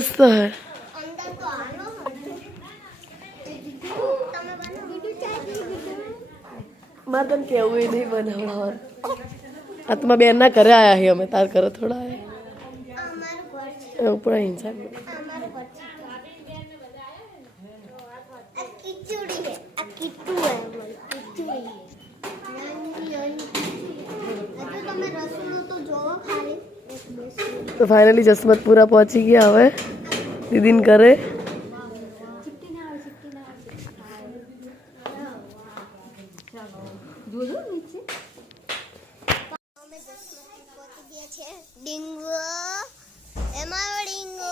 મસ્ત હે અંદર તો આનો તમે બનો બીજું ચાહી મારે તને કેવું એ નહીં બનાવવાનું આ તો મારા બેનના ઘરે આવ્યા છીએ અમે તાર ઘરે થોડા આવ્યા અમારું ઘર છે એવું પણ હિંસા અમારું ઘર છે આ ખીચડી છે આ કીટુ હે અમારું ખીચડી નાની નાની ખીચડી. હજુ તમે રસોડું તો જોવો ખાલી એક બે સીડી. તો ફાઇનલી જસમતપુરા પહોંચી ગયા હવે દીદીને ઘરે ચીપટી ના આવે ચીપટી ના આવે અમે દસમાંથી પહોંચી ગયા છે ડીંગો એમાં ડીંગો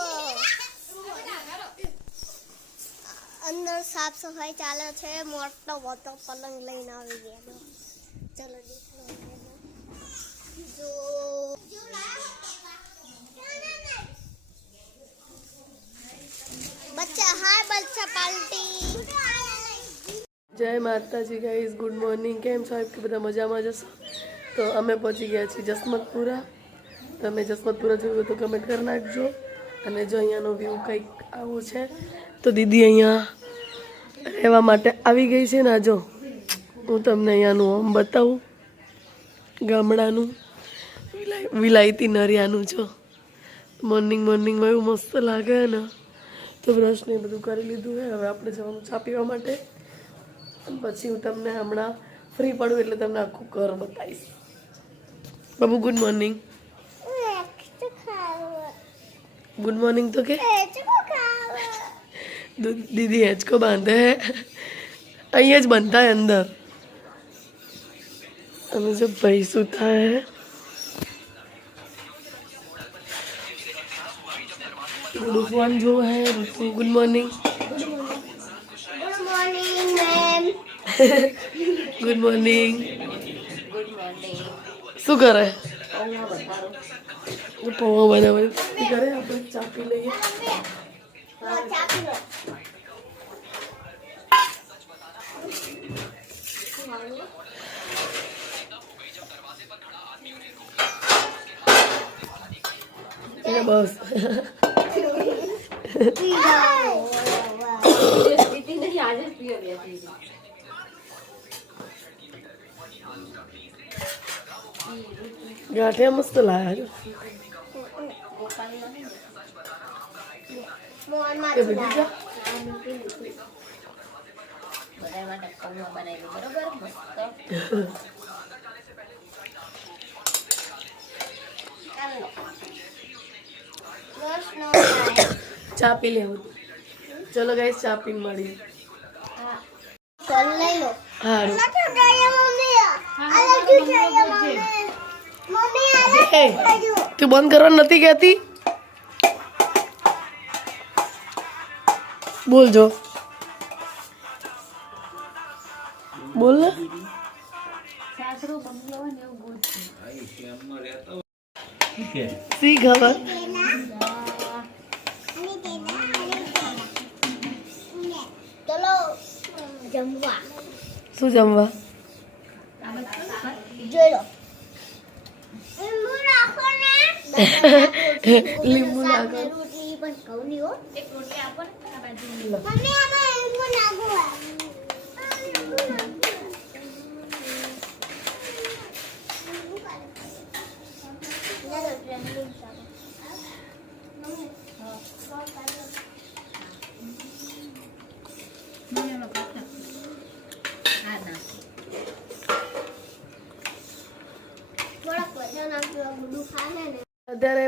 અંદર સાફ સફાઈ ચાલે છે મોટો મોટો પલંગ લઈને આવી ગયેલો ચલો દેખો જો બચ્ચા હાય બચ્ચા પાર્ટી જય માતાજી ગાઈઝ ગુડ મોર્નિંગ કેમ છો કે બધા મજામાં જશો તો અમે પહોંચી ગયા છીએ જસમતપુરા. તમે જસમતપુરા જોયું તો કમેન્ટ કરી નાખજો. અને જો અહીંયાનો વ્યૂ કંઈક આવું છે, તો દીદી અહીંયા રહેવા માટે આવી ગઈ છે ને જો, હું તમને અહીંયાનું આમ બતાવું. ગામડાનું વિલાય વિલાયતી નરિયાનું છો મોર્નિંગ મોર્નિંગમાં એવું મસ્ત લાગે ને. તો બ્રશ ને બધું કરી લીધું છે. હવે આપણે જવાનું ચા પીવા માટે. પછી હું તમને હમણાં ફ્રી પડું એટલે તમને આખું ઘર બતાવીશ બાબુ ગુડ મોર્નિંગ ગુડ મોર્નિંગ તો કે દુ- દીદી હેચકો બાંધે હે અહીંયા જ બનતા હે અંદર અને જો ભાઈ સુતા હે ગુડ ફોન જો હે good morning good morning ma'am good morning શું કરે પૌવા બનાવવાની શું કરે આપણે ચા પી લઈએ એટલે બસ ગાંઠિયા મસ્ત લાયા છે ચા પી લેવું ચલો ગાઈસ ચા પીને મળીએ. કલ તું બંધ કરવા નથી કહેતી? બોલજો બોલ ને. શી ખબર શું જમવા જોઈ લો લીંબુ રાખો ને લીંબુ નાખો રોટલી પણ કહું નહીં હો એક રોટલી આપો ને મમ્મી આમાં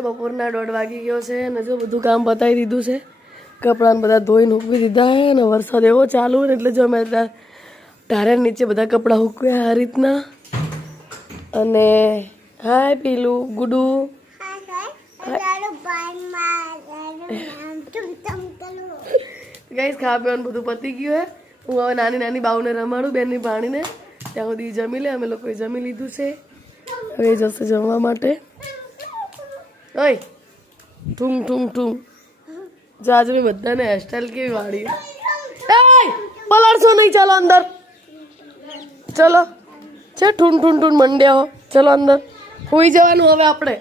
બપોરના દોઢ વાગી ગયો છે અને જો બધું કામ બતાવી દીધું છે કપડાને બધા ધોઈને હૂકવી દીધા છે અને વરસાદ એવો ચાલુ ને એટલે જો અમે ધારે નીચે બધા કપડાં હૂકવ્યા આ રીતના. અને હાય પીલું, ગુડુ. ગાઈસ, ખાવા પીવાનું બધું પતી ગયું હે હું હવે નાની નાની બાઉને રમાડું, બેનની પાણીને ત્યાં સુધી જમી લે, અમે લોકોએ જમી લીધું છે. હવે જશે જમવા માટે. ઓય ઠુંગ ઠુંગ ઠુંગ જો આજે મેં બધાને હેરસ્ટાઈલ કેવી વાળી. એય પલાળશો નહીં ચાલો અંદર. ચલો. છે ઠૂન ઠૂન ઠૂન મંડ્યા હો. ચલો અંદર. હોઈ જવાનું હવે આપણે.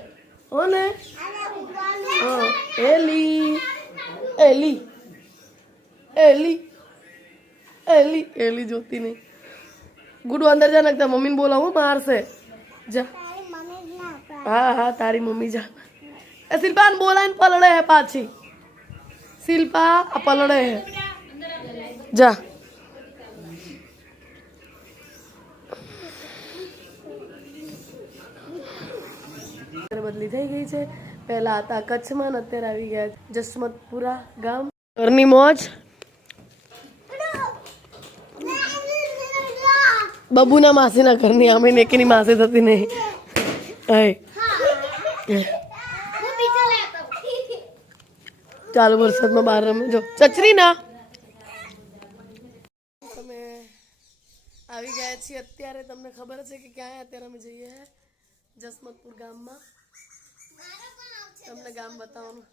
હો ને? એલી. એલી. એલી. એલી. એલી જોતી નહીં. ગુડુ અંદર જા નાખતા મમ્મીને બોલાવું મારશે જા. હા હા તારી મમ્મી જા એ શિલ્પાને બોલાવીને પલળે હે પાછી. શિલ્પા, આ પલળે હે. જા. બદલી થઈ ગઈ છે. પહેલા હતા કચ્છમાં ને અત્યારે આવી ગયા જસમતપુરા ગામ. ઘરની મોજ. બબુના માસીના ઘરની આમે નેકીની માસી થતી નહીં હે હું બીજો લેતો ચાલુ વરસાદમાં બહાર રમે જો ચચરી ના તમે આવી ગયા છીએ અત્યારે. તમને ખબર છે કે ક્યાં અત્યારે અમે જઈએ જસમતપુર ગામમાં. તમને ગામ બતાવવાનું.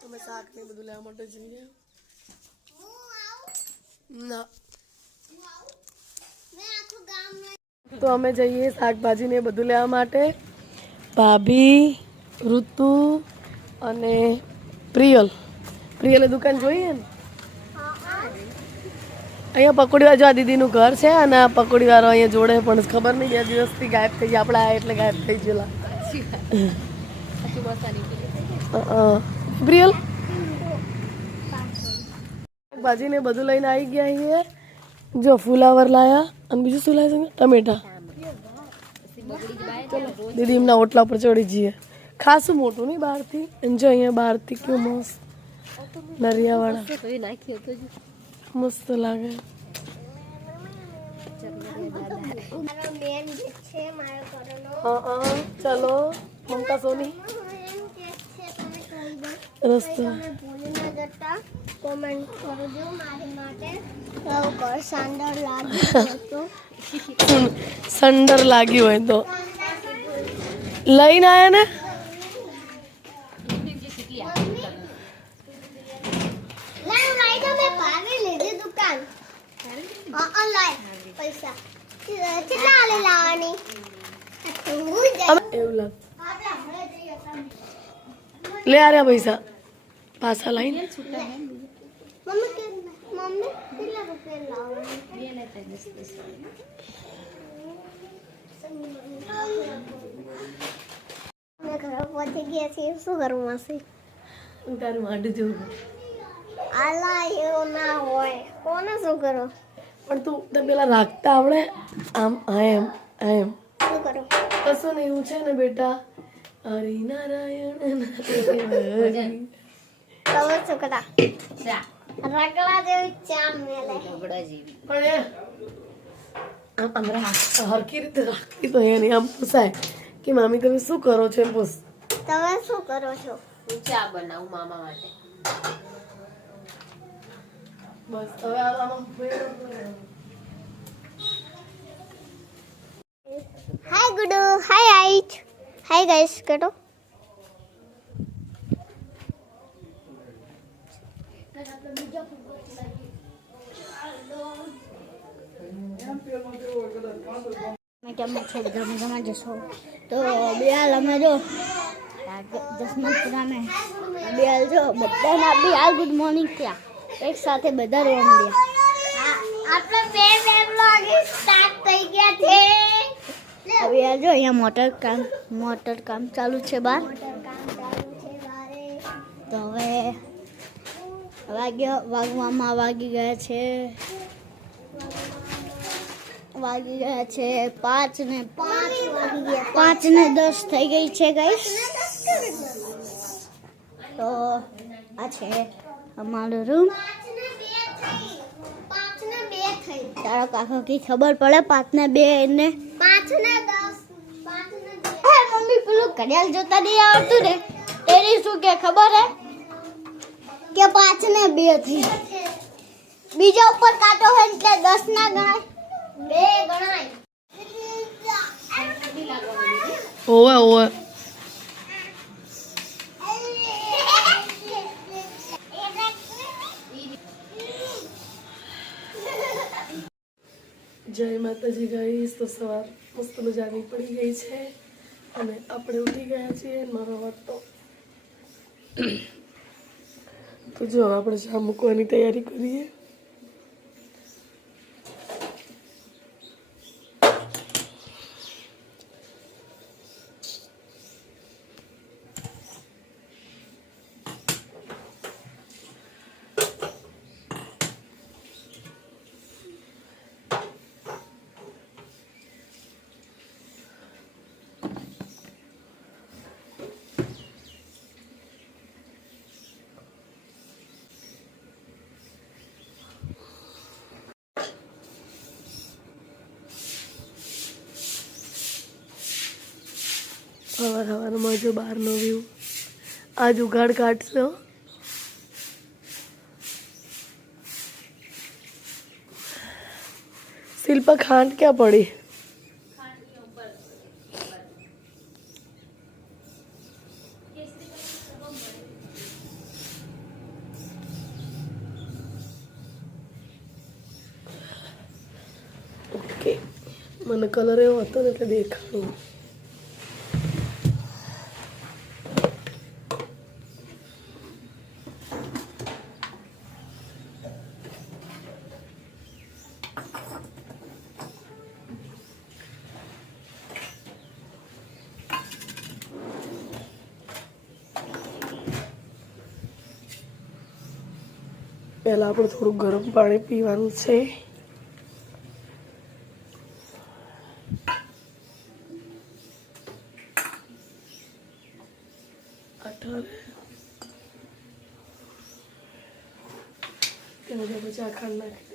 તમે શાક ને બધું લેવા માટે જોઈએ. ના. તો અમે જઈએ શાકભાજી ને બધું લેવા માટે. ભાભી, ઋતુ અને પ્રિયલ. પ્રિયલે દુકાન જોઈએ ને? અહીંયા પકોડી જો આ દીદીનું ઘર છે અને આ પકોડીવાળો અહીંયા જોડે પણ ખબર નહીં, બે દિવસથી ગાયબ થઈ ગયા. આપણે એટલે ગાયબ થઈ ગયેલા. પ્રિયલ? ભાજીને બધું લઈને આવી ગયા અહીંયા. જો ફુલાવર લાયા. અને બીજું શું લાવ્યા છે ટમેટા દીદી એમના ઓટલા પર ચડી જઈએ ખાસું મોટું નહીં બહારથી અને જો અહીંયા બહારથી કેવું મસ્ત નરિયાવાળા મસ્ત લાગે મારો મેન જે છે મારો ઘરનો હા હા ચલો મમતા સોની મેન જે છે તમે કહી દો રસ્તો તમે ભૂલી ના જતા કોમેન્ટ કરજો મારી માટે કેવું કર સાંડર લાગ્યું હતું સંડર લાગ્યું હોય તો. લઈને આયા ને? લે આ રહ્યા પૈસા. પાછા લીધી પૈસા કેટલા આલે લાવવાની તું મમ્મી કે મમ્મી કેટલા રૂપિયા લાવવાની અમે ઘરે પહોંચી ગયા છીએ. શું કરવું માસી? હું તારું માટે જોઉં આલા એવું ના હોય. કોને શું કરો? પણ તું તો પેલા રાખતા આવડે. આમ આ એમ આ એમ શું કરો? કશું નહીં એવું છે ને બેટા? હરિનારાયણ નારાયણ. તમે શું કરતા? રગડા જેવી ચા મેલે ઢોકળા જેવી પણ એ આમ આમ રાખ હરખી રીતે રાખતી તો એ નહીં આમ પૂછાય કે મામી તમે શું કરો છો એમ પૂછ તમે શું કરો છો હું ચા બનાવું મામા માટે બસ હવે આ આમાં હાય ગુડુ હાય આઈચ હાય ગાઈસ કેટો તમે કેમ છો બધા મજામાં જશો તો બિહાલ અમે જો દસમતપુરાને બિહાલ જો બધાના બિહાલ ગુડ મોર્નિંગ થયા. એક સાથે બધા રોમ ગયા આપણે બે બે બ્લોગ સ્ટાર્ટ થઈ ગયા છે. હવે આ જો અહીંયા મોટર કામ મોટર કામ ચાલુ છે બહાર. કામ ચાલુ છે બારે. તો હવે વાગ્યા વાગવામાં વાગી ગયા છે. વાગી ગયા છે પાંચ ને પાંચ વાગી ગયા. પાંચ ને દસ થઈ ગઈ છે ગઈ તો આ છે અમારો રૂમ તારો ખબર પડે પાંચ ને બે એને પાંચ ને? દસ મમ્મી, પેલું ઘડિયાળ જોતા નહીં આવડતું ને. એની શું કે ખબર હે? કે પાંચ ને બે થઈ. બીજા ઉપર કાંટો હોય એટલે દસ ના ગણાય. બે ઓવે ઓવે. જય માતાજી ગાઈશ તો સવાર મસ્ત મજાની પડી ગઈ છે અને આપણે ઉઠી ગયા છીએ મારો વાત તો જો આપણે ચા મૂકવાની તૈયારી કરીએ. સવારમાં જો બહારનો વ્યૂ. આજ ઉઘાડ કાઢશો? શિલ્પા, ખાંડ ક્યાં પડી? ઓકે. મને કલર એવો હતો ને એટલે દેખાણું. પહેલાં આપણે થોડું ગરમ પાણી પીવાનું છે. બધા પછી આ ખાંડ નાખી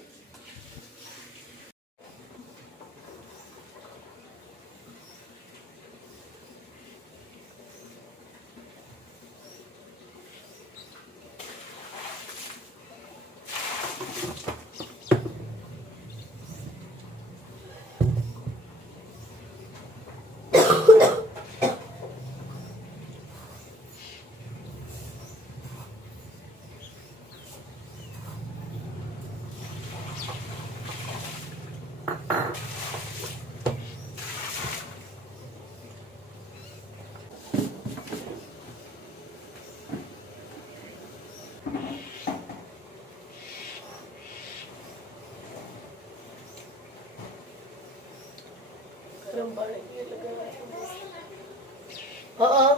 ગરમ હા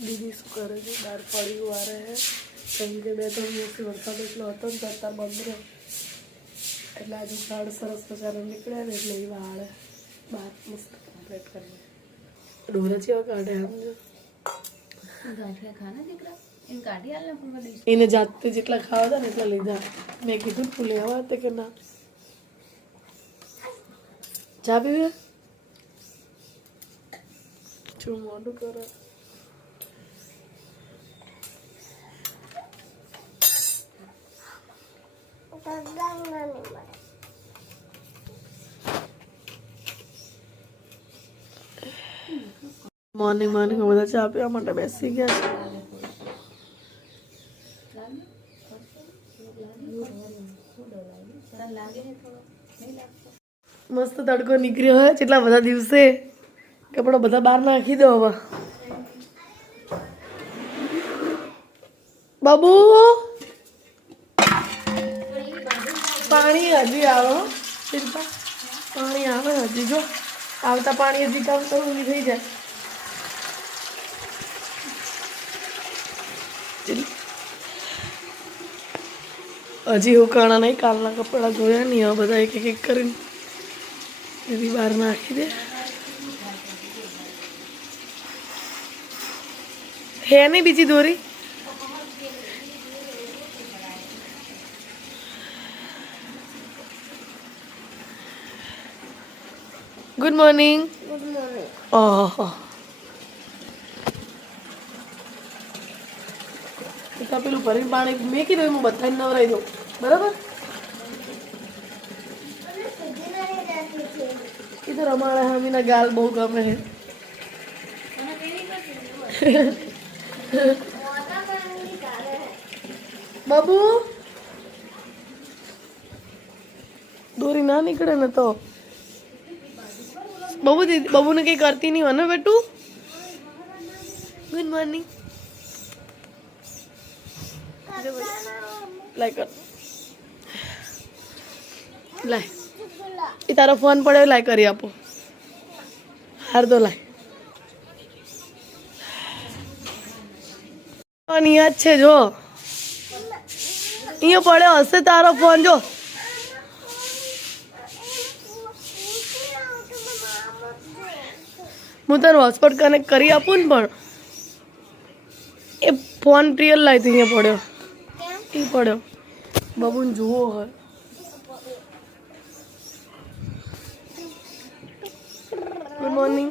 દીદી શું કરે છે બહાર પડી વારે હે કેમ કે બે ત્રણ દિવસથી વરસાદ એટલો હતો ને તો અત્યારે બંધ રહ્યો એટલે આજે ઝાડ સરસ મજાના નીકળ્યા ને એટલે એ વાળે બહાર મસ્ત કમ્પ્લીટ કરી ઢોરે જેવા કાઢે આમ જો ગાંઠિયા ખાના દીકરા એને કાઢી આલે પૂર્વ દિવસ એને જાતે જેટલા ખાવા હતા ને એટલા લીધા મેં કીધું તું લેવા તે કે ના ચા પીવે શું મોઢું કરે મોર્નિંગ મોર્નિંગ બધા ચા પીવા માટે બેસી ગયા મસ્ત તડકો નીકળ્યો હોય કેટલા બધા દિવસે. કપડો બધા બહાર નાખી દો હવે. બાબુ! पानी हजी आओ। शिल्पा, पानी आव हजी, जो आता पानी हजी काम तो ऊँगी तो थी जाए। हजी उकाणा नहीं, काल कपड़ा धोया नहीं हो बता एक एक कर। बार नाखी दे। है नहीं बीजी दोरी? ગુડ મોર્નિંગ ગુડ મોર્નિંગ ઓહો તો પેલું ભરીને પાણી મેકી દઉં હું બધાને નવરાઈ દઉં. બરાબર? એ તો રમાડા હામીના ગાલ બહુ ગમે છે. બાબુ? દોરી ના નીકળે ને તો. બબુ દીદી બબુને કંઈ કરતી નહીં મને બેટું? ગુડ મોર્નિંગ લાય લાય. એ તારો ફોન પડ્યો, લાય કરી આપો. હાર દો, લાય. અહીંયા જ છે, જો. અહીંયા પડ્યો હશે તારો ફોન, જો. હું તને હોટસ્પોટ કનેક્ટ કરી આપું ને પણ, એ ફોન રિયલ લાઈટ અહીંયા પડ્યો. એ પડ્યો. બબુન જુઓ હોય ગુડ મોર્નિંગ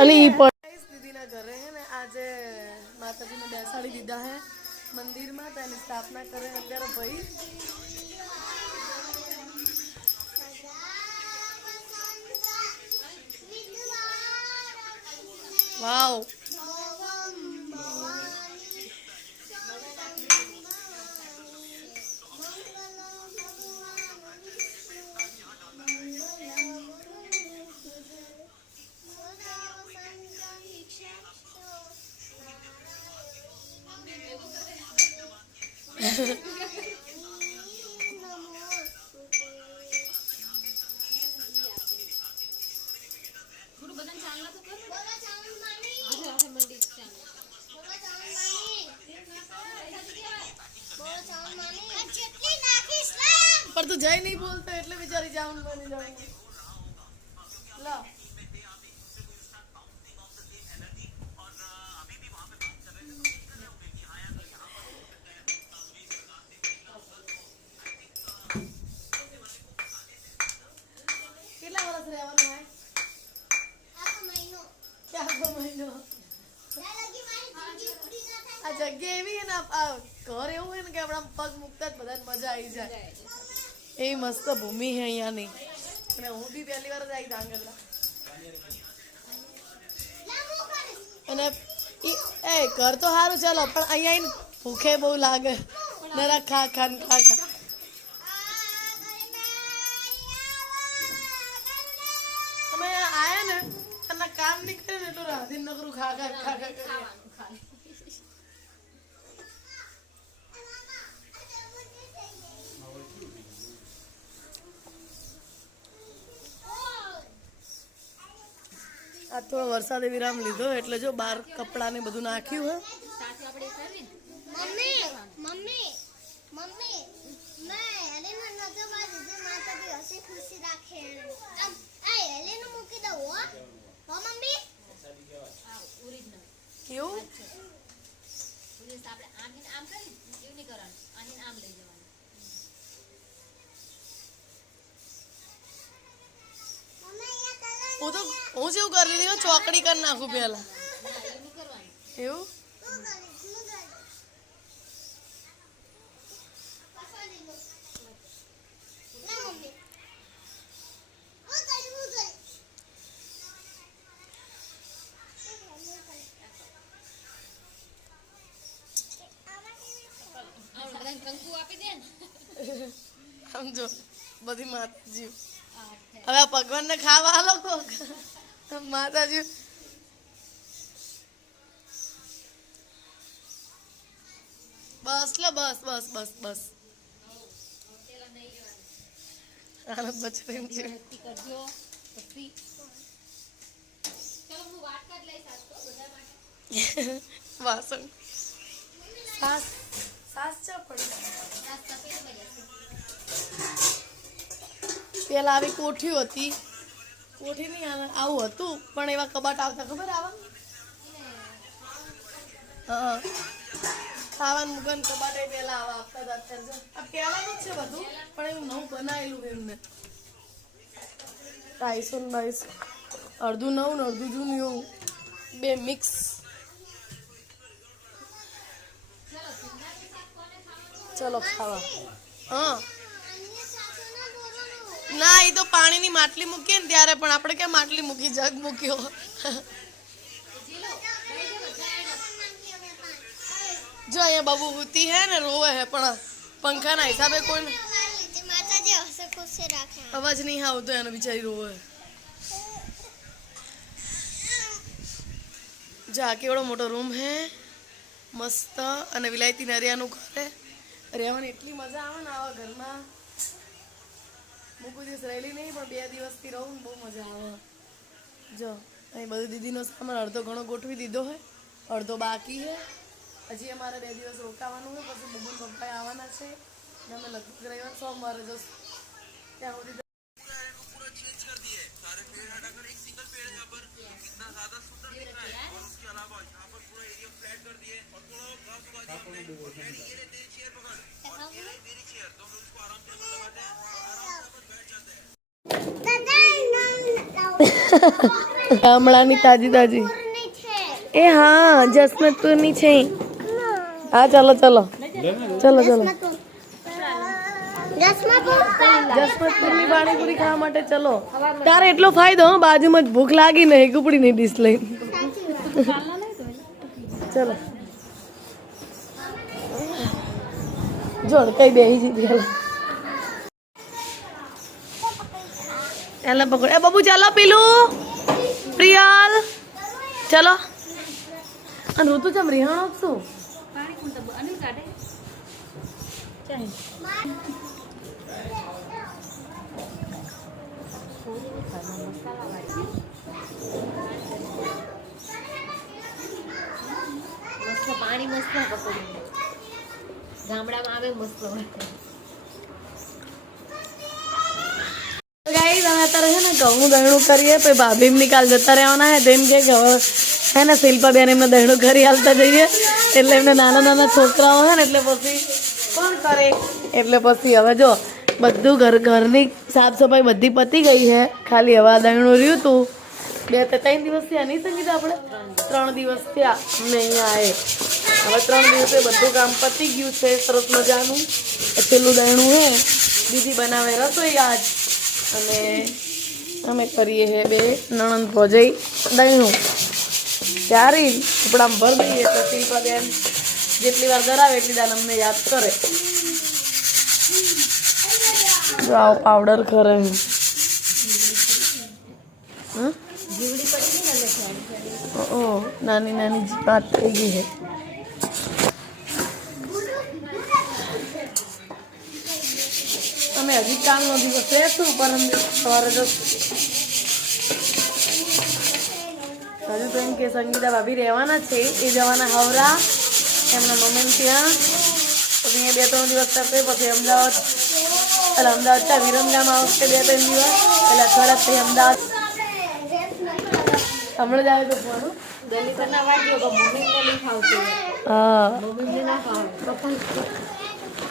અને એ પણ દીદીના ઘરે હે ને, આજે માતાજીને બેસાડી દીધા હે મંદિરમાં તેની સ્થાપના કરે અત્યારે ભાઈ. Wow. બિચારી બની જાઉં લો કેટલા વર્ષ રહેવાનું હોય ચાર મહિનો આ જગ્યા એવી ને ઘર એવું હોય ને કે આપણા પગ મૂકતા જ બધાને મજા આવી જાય. એવી મસ્ત ભૂમિ છે અહીંયાની. અને હું બી પહેલી વાર જ આવી ધાંગધ્રા અને એ ઘર તો સારું ચાલો પણ અહીંયા આવીને ભૂખે બહુ લાગે. નરા ખા ખા ખા ખા. અમે આયા ને એના કામ નીકળે ને તો રાધીન નગરું ખા ખા ખા ખા આ થોડો વરસાદે વિરામ લીધો એટલે જો બહાર કપડાં ને બધું નાખ્યું હે. મમ્મી મમ્મી મમ્મી મેં હેલેન નતો બાજુ જે માતાજી હસી ખુશી રાખે આમ આ હેલેન મૂકી દઉં હો હો મમ્મી કેવું મમ્મી અહીંયા કલર હું શું જેવું કરી હો, ચોકડી કરી નાખું પેલા એવું? સમજો બધી માતાજી હવે આ ભગવાનને ખાવા આલો કોક? માતાજી બસ લો બસ બસ બસ બસ. આનંદ બચે એમ છે. કરજો પછી ચલો હું વાત કરી લઈશ આજ બધા માટે વાસણ. સાસ સાસ ચા પડી પેલા આવી કોઠી હતી. કોઠી નહીં આવે આવું હતું પણ એવા કબાટ આવતા ખબર આવા? હા. ખાવાનું મુગન કબાટ પેલા આવા આપતા હતા અત્યારે આ પેલાનું જ છે બધું પણ એવું નવું બનાવેલું એમને. ઢાઈસો બાઈસ અડધું નવું ને અડધું જૂનું એવું બે મિક્સ ચલો ખાવા. હા. ના, એ તો પાણીની માટલી મૂકીએ ને ત્યારે પણ. આપણે કેમ માટલી મૂકી, જગ મૂક્યો? જો અહીંયા બાબુ હુતી હે ને, રોવે હે, પણ પંખાના હિસાબે કોઈ માતાજી હસે ખુશી રાખે અવાજ નહીં આવતો, એનો બિચારી રોવે. જા કેવડો મોટો રૂમ હે. મસ્ત અને વિલાયતી નરિયાનું ઘર હે. રહેવાની એટલી મજા આવે ને આવા ઘરમાં. હું કોઈ દિવસ રહેલી નહીં, પણ બે દિવસથી રહું બહુ મજા આવે. જો, અહીં બધું દીદીનો સામાન અડધો ઘણો ગોઠવી દીધો હોય અડધો બાકી છે હજી અમારે બે દિવસ રોકાવાનું હોય પછી બબુન પપ્પાએ આવવાના છે. ને અમે લગભગ રવિવાર સોમવારે જશું. ત્યાં સુધી ગામડાની તાજી તાજી. એ હા, જસમતપુરની છે. હા, ચાલો ચાલો. ચાલો ચાલો. જસમતપુરની પાણીપુરી ખાવા માટે ચલો. તારે એટલો ફાયદો બાજુમાં જ ભૂખ લાગી ને કુપડી ની ડીશ લઈને. ચલો. જોડ, કઈ જીધી હાલો ચાલો પકડ એ બાબુ, ચાલો પેલું. પ્રિયલ. ચાલો. અને ઋતુ ચમ રિહાણો શું પાણી, મસ્ત પકોડી. ગામડામાં આવે મસ્ત હોય ગાઈસ અત્યારે છે ને ઘઉં દહીણું કરીએ, પછી ભાભી એમની કાલ જતા રહેવાના હે તેમ કે હે ને શિલ્પાબેન એમને દહીણું કરી હાલતા જઈએ. એટલે એમને નાના નાના છોકરાઓ ને, એટલે પછી કોણ કરે? એટલે પછી હવે જો, બધું ઘર, ઘરની સાફ સફાઈ બધી પતી ગઈ છે. ખાલી હવે દહીણું રહ્યું હતું. બે તો ત્રણ દિવસ થયા, નહીં સંગીતા આપણે? ત્રણ દિવસ થયા, અમે અહીંયા આવે હવે ત્રણ દિવસે બધું કામ પતી ગયું છે, સરસ મજાનું. છેલ્લું દહીણું હે દીદી બનાવે રસોઈ આજ. અને અમે કરીએ હે બે નણંદ ભોજઈ દહીણું ત્યારે કપડામાં ભર દઈએ તો શિલ્પાબેન જેટલી વાર કરાવે એટલી દાન અમને યાદ કરે. જો આવો પાવડર કરે? ઓ નાની નાની વાત થઈ ગઈ છે. અમે હજી કાલનો દિવસ રહેશું પરમ સવારે જશું. હજુ તો એમ કે સંગીતા ભાભી રહેવાના છે એ જવાના હવરા એમના મમ્મી ત્યાં. પછી અહીંયા બે ત્રણ દિવસ થશે પછી અમદાવાદ એટલે અમદાવાદ ત્યાં વિરમગામ આવશે બે ત્રણ દિવસ એટલે અઠવાડિયા પછી અમદાવાદ. હમણાં જ આવે તો ફોન દિલ્હી તો વાગ્યો મમ્મીને નહીં ખાવતું હા. મમ્મીને ના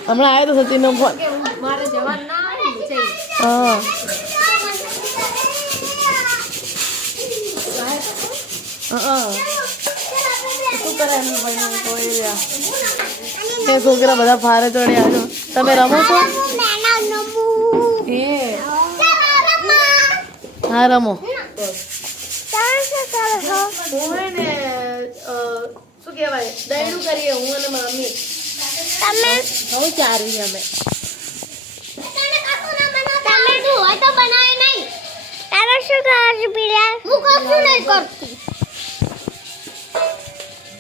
હમણાં આવ્યો તો સચિનનો ફોન હું છોકરા બધા ફારે ચડ્યા છો તમે રમો છો? હા રમો. શું કહેવાય? દહીણું કરીએ હું અને મામી. તમે? બહુ ચારું છે અમે. તમે હોય તો બનાવે નહીં. તમે શું કરો છો હું કશું નહીં કરતી.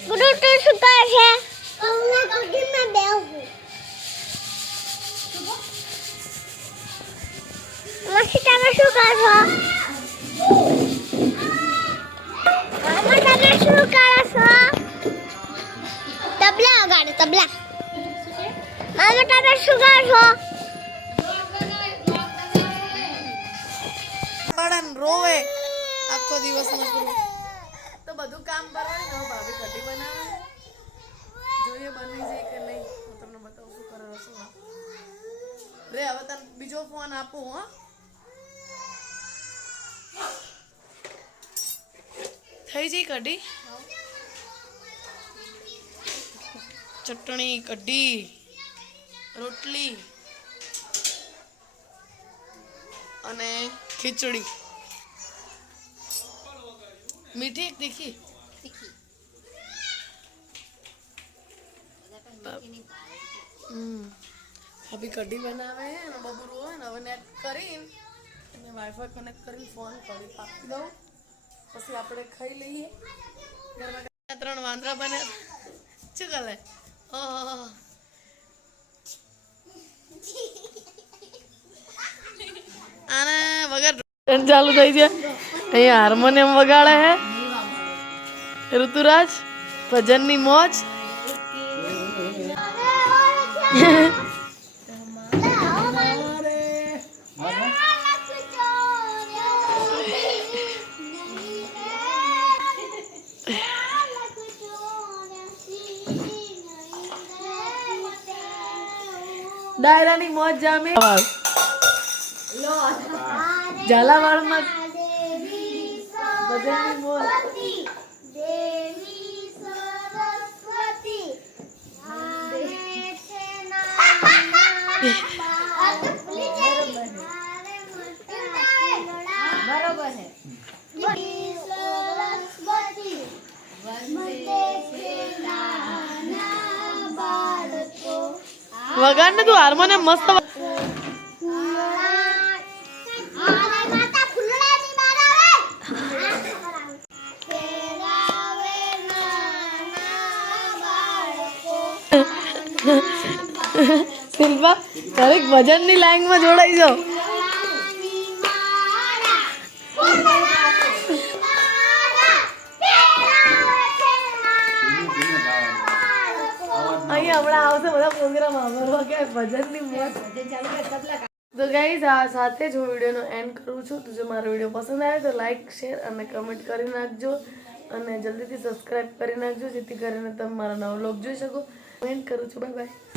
ગુરુ તું શું કરે છે? હું કુટીમાં બેહું. મસ્તી તમે શું કરો છો? મામા તમે શું કરો છો? તબલા. મામા તમે શું કરો છો? બાળાને રોવે. આખો દિવસ નથી તો બધું કામ કરવાનું ને ભાભી કઢી બનાવે જોઈએ બની જાય કે નહીં. હું તમને બતાવું શું કરે રસોડા રે હવે તને બીજો ફોન આપું હો. થઈ જઈ કઢી? ચટણી કઢી. રોટલી અને ખીચડી. મીઠી તીખી? અભી કઢી બનાવે છે અને બબુરું હોય ને, હવે નેટ કરીને અને વાઈફાઈ કનેક્ટ કરીને ફોન કરી પાકી દઉં. પછી આપણે ખાઈ લઈએ. ત્રણ વાંદરા બને. શું કરે? ઓહ આને વગર ચાલુ થઈ છે. અહીંયા હાર્મોનિયમ વગાડે હે. ઋતુરાજ, ભજનની મોજ. ડાયરાની મોજ જામી. ઝાલાવાડમાં સરસ્વતી બાળકો વગાડ ને તું હાર્મોનિયમ મસ્ત દરેક ભજનની લાઈનમાં જોડાઈ જાઓ. તો ગાઈઝ આ સાથે જ હું વિડીયોનો એન્ડ કરું છું. તો જો મારો વીડિયો પસંદ આવે તો લાઈક શેર અને કમેન્ટ કરી નાખજો. અને જલ્દીથી સબસ્ક્રાઈબ કરી નાખજો, જેથી કરીને તમે મારા નવો લોક જોઈ શકો. એન્ડ કરું છું. Bye bye